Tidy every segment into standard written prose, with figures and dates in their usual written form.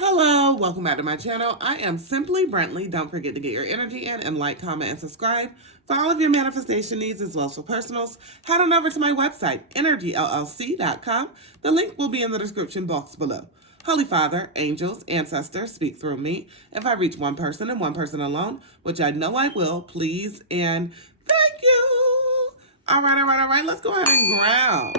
Hello, welcome back to my channel. I am Simply Brentley. Don't forget to get your energy in and like, comment, and subscribe. For all of your manifestation needs as well as for personals, head on over to my website, energyllc.com. The link will be in the description box below. Holy Father, angels, ancestors, speak through me. If I reach one person and one person alone, which I know I will, please and thank you. All right. Let's go ahead and ground.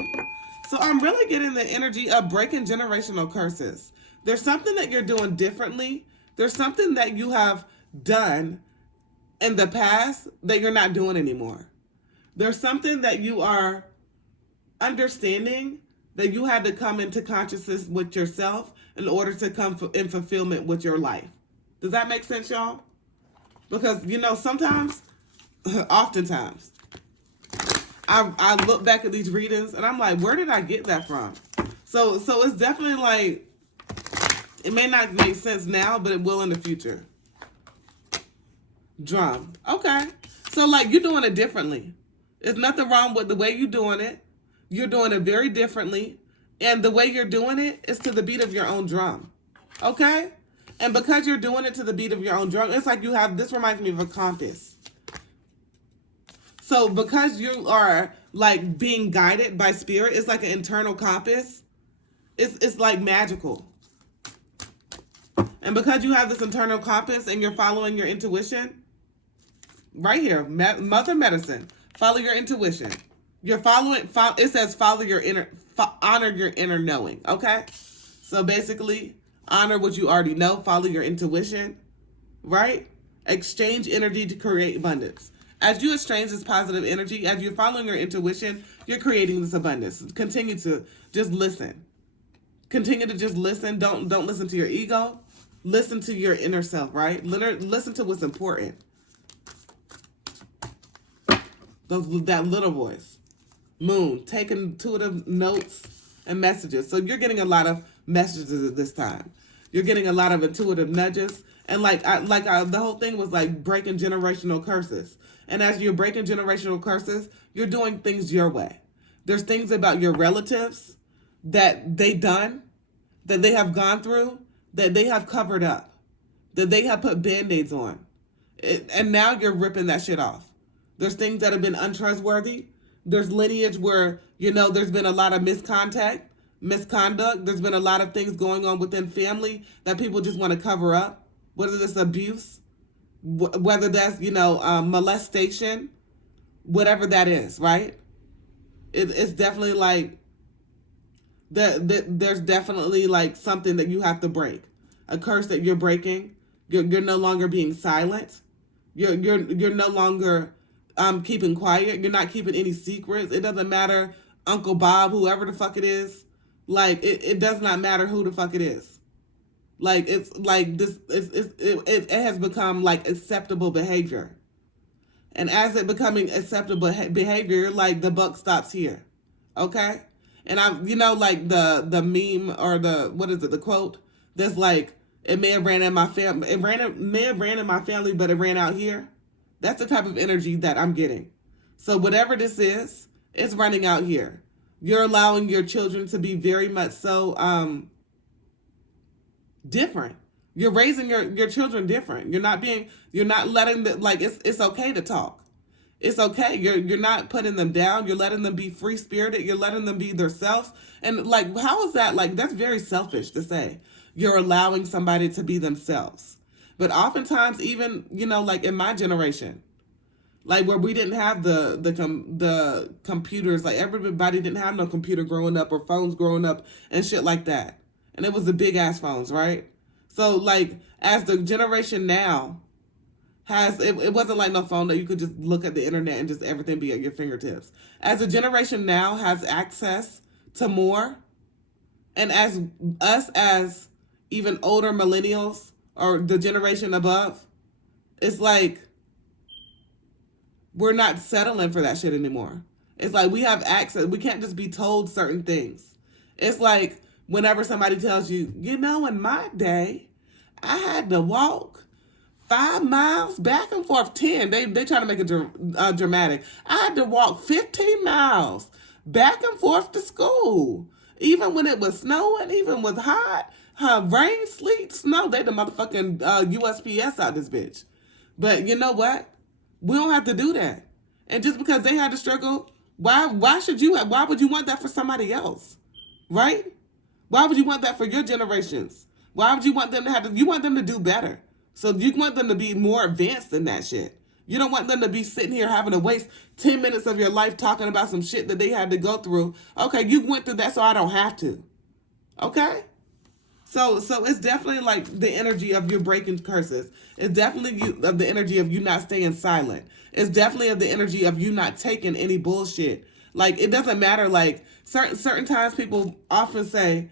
So I'm really getting the energy of breaking generational curses. There's something that you're doing differently. There's something that you have done in the past that you're not doing anymore. There's something that you are understanding that you had to come into consciousness with yourself in order to come in fulfillment with your life. Does that make sense, y'all? Because, sometimes, oftentimes, I look back at these readings and I'm like, where did I get that from? So it's definitely like, it may not make sense now, but it will in the future. Drum. Okay. So like you're doing it differently. There's nothing wrong with the way you're doing it. You're doing it very differently. And the way you're doing it is to the beat of your own drum. Okay? And because you're doing it to the beat of your own drum, it's like you have, this reminds me of a compass. So because you are like being guided by spirit, it's like an internal compass. It's like magical. And because you have this internal compass and you're following your intuition, right here, Mother Medicine, follow your intuition. You're following, it says follow your honor your inner knowing, okay? So basically, honor what you already know, follow your intuition, right? Exchange energy to create abundance. As you exchange this positive energy, as you're following your intuition, you're creating this abundance. Continue to just listen. Continue to just listen. Don't listen to your ego. Listen to your inner self, right? Listen to what's important. That little voice. Moon, take intuitive notes and messages. So you're getting a lot of messages at this time. You're getting a lot of intuitive nudges. And the whole thing was like breaking generational curses. And as you're breaking generational curses, you're doing things your way. There's things about your relatives that they done, that they have gone through, that they have covered up, that they have put Band-Aids on. And now you're ripping that shit off. There's things that have been untrustworthy. There's lineage where, there's been a lot of misconduct. There's been a lot of things going on within family that people just want to cover up. Whether it's abuse, whether that's, molestation, whatever that is, right? It's definitely like, there's definitely like something that you have to break. A curse that you're breaking. You're no longer being silent. You're no longer keeping quiet. You're not keeping any secrets. It doesn't matter, Uncle Bob, whoever the fuck it is. Like it does not matter who the fuck it is. Like it's like this. It has become like acceptable behavior. And as it becoming acceptable behavior, like the buck stops here. Okay? And I'm, like the meme or the quote that's like, it may have ran in my family, may have ran in my family, but it ran out here. That's the type of energy that I'm getting. So whatever this is, it's running out here. You're allowing your children to be very much so different. You're raising your children different. You're not letting it's okay to talk. It's okay. You're not putting them down. You're letting them be free spirited. You're letting them be themselves. And like, how is that? Like, that's very selfish to say. You're allowing somebody to be themselves. But oftentimes, even, like in my generation, like where we didn't have the computers, like everybody didn't have no computer growing up or phones growing up and shit like that. And it was the big ass phones, right? So like as the generation now has, it wasn't like no phone that you could just look at the internet and just everything be at your fingertips. As the generation now has access to more, and as us as even older millennials or the generation above, it's like we're not settling for that shit anymore. It's like we have access. We can't just be told certain things. It's like whenever somebody tells you, in my day, I had to walk 5 miles back and forth, 10. They try to make it dramatic. I had to walk 15 miles back and forth to school. Even when it was snowing, even was hot, Rain, sleet, snow, they the motherfucking USPS out this bitch. But you know what? We don't have to do that. And just because they had to struggle, why would you want that for somebody else? Right? Why would you want that for your generations? Why would you want them you want them to do better. So you want them to be more advanced than that shit. You don't want them to be sitting here having to waste 10 minutes of your life talking about some shit that they had to go through. Okay, you went through that so I don't have to. Okay? So it's definitely like the energy of you breaking curses. It's definitely of the energy of you not staying silent. It's definitely of the energy of you not taking any bullshit. Like, it doesn't matter. Like, certain times people often say,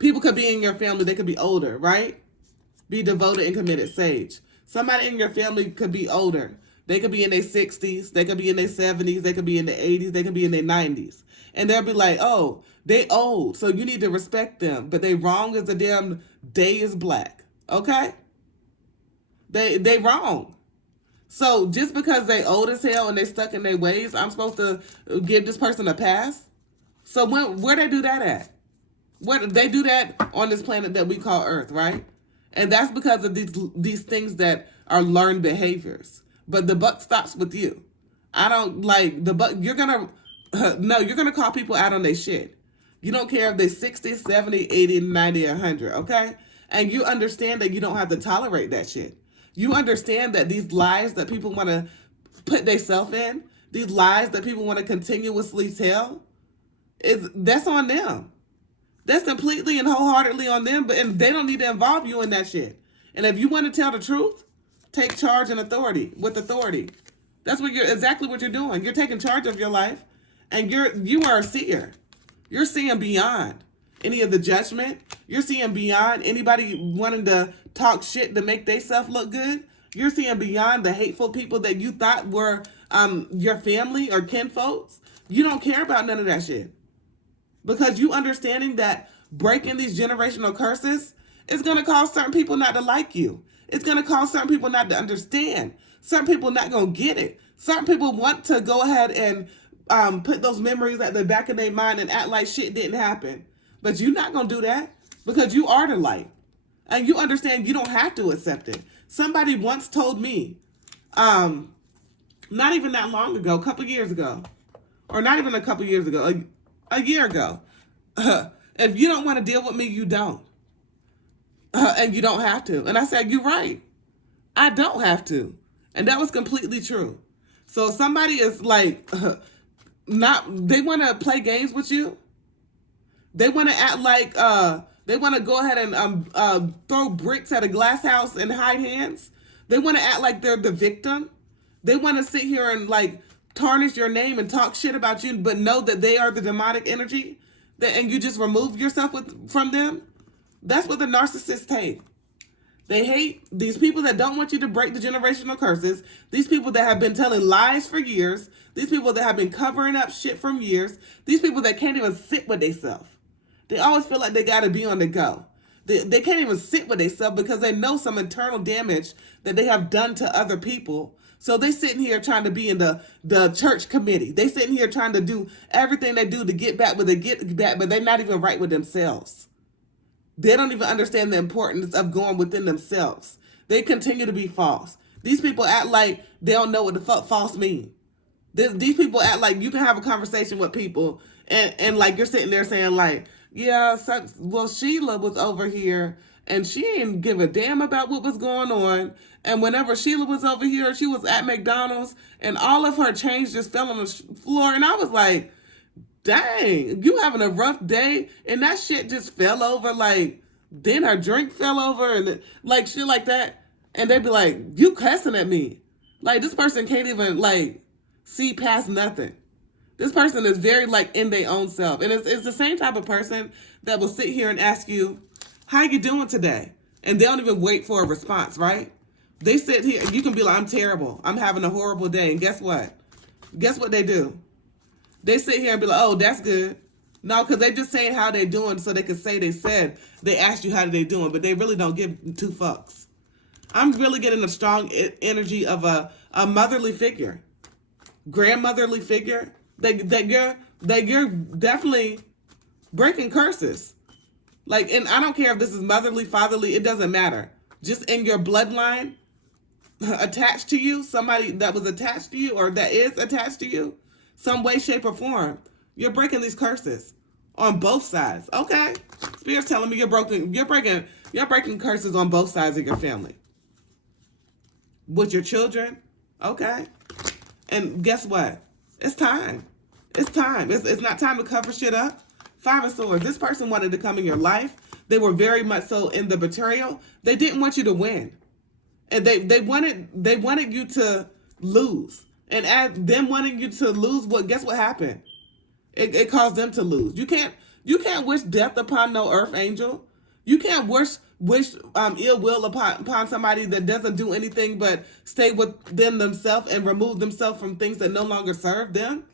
people could be in your family, they could be older, right? Be devoted and committed sage. Somebody in your family could be older. They could be in their 60s, they could be in their 70s, they could be in their 80s, they could be in their 90s. And they'll be like, oh, they old, so you need to respect them. But they wrong as the damn day is black. Okay? They wrong. So just because they old as hell and they stuck in their ways, I'm supposed to give this person a pass? So where they do that at? Where they do that on this planet that we call Earth, right? And that's because of these things that are learned behaviors. But the buck stops with you. I don't like the buck. You're gonna call people out on their shit. You don't care if they're 60, 70, 80, 90, 100, okay? And you understand that you don't have to tolerate that shit. You understand that these lies that people want to put themselves in, these lies that people want to continuously tell, that's on them. That's completely and wholeheartedly on them, and they don't need to involve you in that shit. And if you want to tell the truth, take charge and with authority. That's exactly what you're doing. You're taking charge of your life, and you are a seer. You're seeing beyond any of the judgment. You're seeing beyond anybody wanting to talk shit to make themselves look good. You're seeing beyond the hateful people that you thought were your family or kinfolks. You don't care about none of that shit. Because you understanding that breaking these generational curses is going to cause certain people not to like you. It's going to cause certain people not to understand. Certain people not going to get it. Certain people want to go ahead and put those memories at the back of their mind and act like shit didn't happen. But you're not going to do that because you are the light. And you understand you don't have to accept it. Somebody once told me, not even that long ago, a couple years ago, or not even a couple years ago, a year ago, if you don't want to deal with me, you don't. And you don't have to. And I said, you're right. I don't have to. And that was completely true. So somebody is like, they want to play games with you. They want to act like, they want to go ahead and throw bricks at a glass house and hide hands. They want to act like they're the victim. They want to sit here and like tarnish your name and talk shit about you, but know that they are the demonic energy, and you just remove yourself from them. That's what the narcissists hate. They hate these people that don't want you to break the generational curses, these people that have been telling lies for years, these people that have been covering up shit from years, these people that can't even sit with themselves. They always feel like they got to be on the go. They can't even sit with themselves because they know some internal damage that they have done to other people. So they sitting here trying to be in the church committee. They sitting here trying to do everything they do to get back what they get back, but they're not even right with themselves. They don't even understand the importance of going within themselves. They continue to be false. These people act like they don't know what the fuck false mean. These people act like you can have a conversation with people and like you're sitting there saying like, yeah, well, Sheila was over here and she didn't give a damn about what was going on. And whenever Sheila was over here, she was at McDonald's and all of her change just fell on the floor. And I was like, dang, you having a rough day and that shit just fell over. Like, then her drink fell over and like shit like that. And they'd be like, you cussing at me. Like, this person can't even like see past nothing. This person is very like in their own self. And it's the same type of person that will sit here and ask you, how you doing today? And they don't even wait for a response, right? They sit here, you can be like, I'm terrible. I'm having a horrible day. And guess what? Guess what they do? They sit here and be like, oh, that's good. No, because they just saying how they doing so they can say they asked you how they doing, but they really don't give two fucks. I'm really getting a strong energy of a motherly figure, grandmotherly figure. That you're definitely breaking curses. Like, and I don't care if this is motherly, fatherly, it doesn't matter. Just in your bloodline, attached to you, somebody that was attached to you or that is attached to you, some way, shape, or form, you're breaking these curses on both sides. Okay? Spirit's telling me you're breaking curses on both sides of your family. With your children, okay? And guess what? It's time. It's time. It's not time to cover shit up. Five of Swords. This person wanted to come in your life. They were very much so in the betrayal. They didn't want you to win. And they wanted you to lose. And as them wanting you to lose, guess what happened? It caused them to lose. You can't wish death upon no earth angel. You can't wish ill will upon somebody that doesn't do anything but stay within themselves and remove themselves from things that no longer serve them.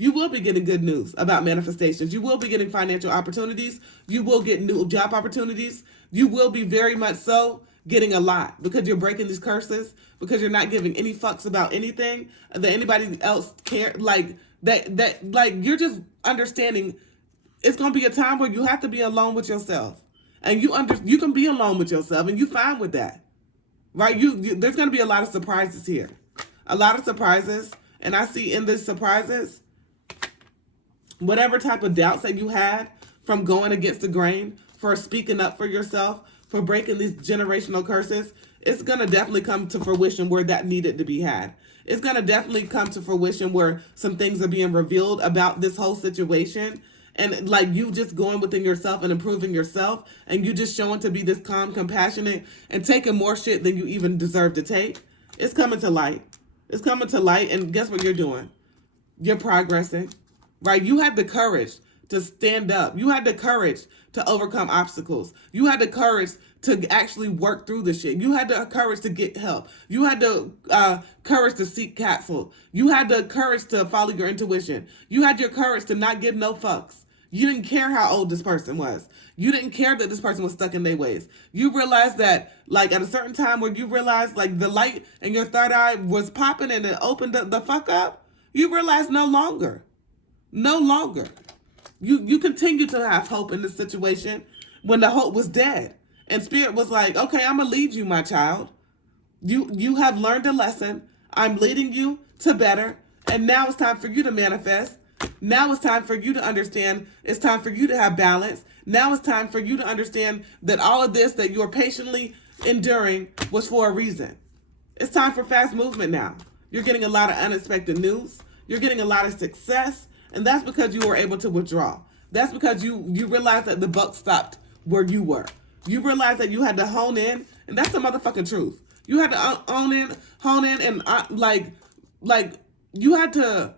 You will be getting good news about manifestations. You will be getting financial opportunities. You will get new job opportunities. You will be very much so getting a lot because you're breaking these curses, because you're not giving any fucks about anything that anybody else care. Like you're just understanding it's going to be a time where you have to be alone with yourself. And you can be alone with yourself and you fine with that. Right? There's going to be a lot of surprises here. A lot of surprises. And I see in these surprises, whatever type of doubts that you had from going against the grain, for speaking up for yourself, for breaking these generational curses, it's going to definitely come to fruition where that needed to be had. It's going to definitely come to fruition where some things are being revealed about this whole situation. And like you just going within yourself and improving yourself, and you just showing to be this calm, compassionate, and taking more shit than you even deserve to take. It's coming to light. It's coming to light, and guess what you're doing? You're progressing, right? You had the courage to stand up. You had the courage to overcome obstacles. You had the courage to actually work through the shit. You had the courage to get help. You had the courage to seek counsel. You had the courage to follow your intuition. You had your courage to not give no fucks. You didn't care how old this person was. You didn't care that this person was stuck in their ways. You realized that, like, at a certain time where you realized, like, the light in your third eye was popping and it opened the fuck up, you realized no longer. No longer. You continue to have hope in this situation when the hope was dead. And Spirit was like, okay, I'm going to lead you, my child. You have learned a lesson. I'm leading you to better. And now it's time for you to manifest. Now it's time for you to understand. It's time for you to have balance. Now it's time for you to understand that all of this that you're patiently enduring was for a reason. It's time for fast movement now. You're getting a lot of unexpected news. You're getting a lot of success. And that's because you were able to withdraw. That's because you realized that the buck stopped where you were. You realized that you had to hone in. And that's the motherfucking truth. You had to hone in, and like you had to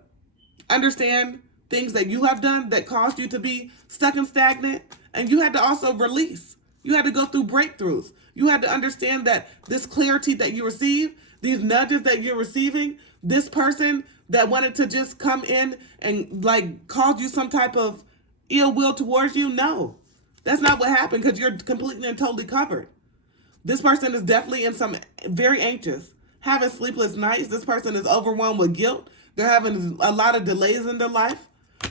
understand things that you have done that caused you to be stuck and stagnant. And you had to also release. You had to go through breakthroughs. You had to understand that this clarity that you receive, these nudges that you're receiving, this person that wanted to just come in and like cause you some type of ill will towards you, no. That's not what happened, because you're completely and totally covered. This person is definitely in some very anxious, having sleepless nights. This person is overwhelmed with guilt. They're having a lot of delays in their life,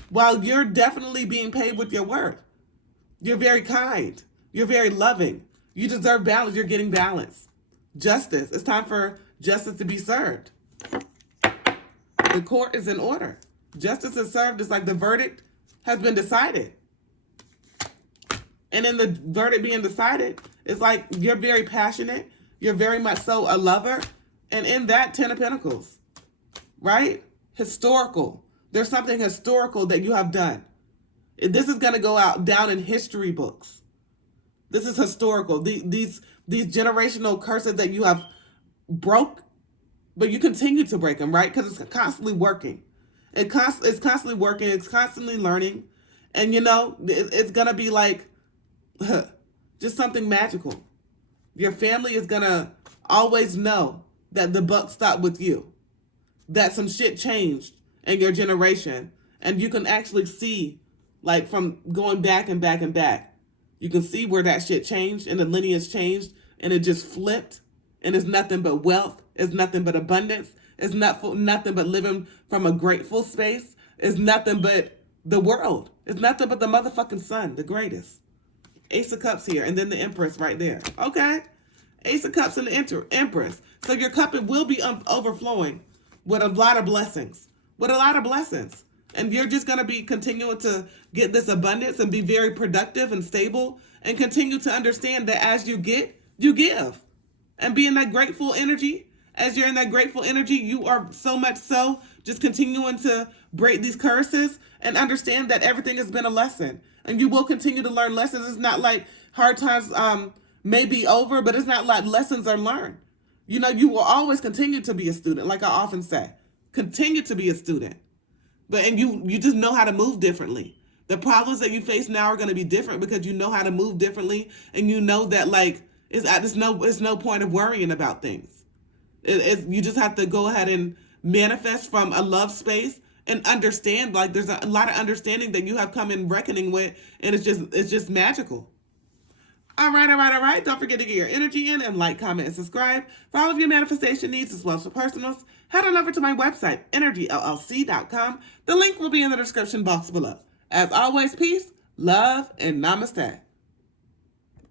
while you're definitely being paid with your worth. You're very kind. You're very loving. You deserve balance. You're getting balance. Justice. It's time for justice to be served. The court is in order. Justice is served. It's like the verdict has been decided. And in the verdict being decided, it's like you're very passionate. You're very much so a lover. And in that, 10 of Pentacles. Right? Historical. There's something historical that you have done. This is going to go out down in history books. This is historical. These generational curses that you have broke, but you continue to break them, right? Because it's constantly working. It's constantly working. It's constantly learning. And, you know, it's going to be like just something magical. Your family is going to always know that the buck stopped with you. That some shit changed in your generation. And you can actually see, like, from going back and back and back. You can see where that shit changed and the lineage changed and it just flipped. And it's nothing but wealth. It's nothing but abundance. It's nothing but living from a grateful space. It's nothing but the world. It's nothing but the motherfucking sun, the greatest. Ace of Cups here, and then the Empress right there. Okay? Ace of Cups and the Empress. So your cup, it will be overflowing with a lot of blessings. With a lot of blessings. And you're just going to be continuing to get this abundance and be very productive and stable and continue to understand that as you get, you give. And be in that grateful energy. As you're in that grateful energy, you are so much so just continuing to break these curses and understand that everything has been a lesson. And you will continue to learn lessons. It's not like hard times may be over, but it's not like lessons are learned. You know, you will always continue to be a student, like I often say. Continue to be a student. And you just know how to move differently. The problems that you face now are going to be different because you know how to move differently, and you know that like it's no point of worrying about things. You just have to go ahead and manifest from a love space and understand. Like there's a lot of understanding that you have come in reckoning with, and it's just magical. All right. Don't forget to get your energy in and like, comment, and subscribe. For all of your manifestation needs as well as for personals, head on over to my website, energyllc.com. The link will be in the description box below. As always, peace, love, and namaste.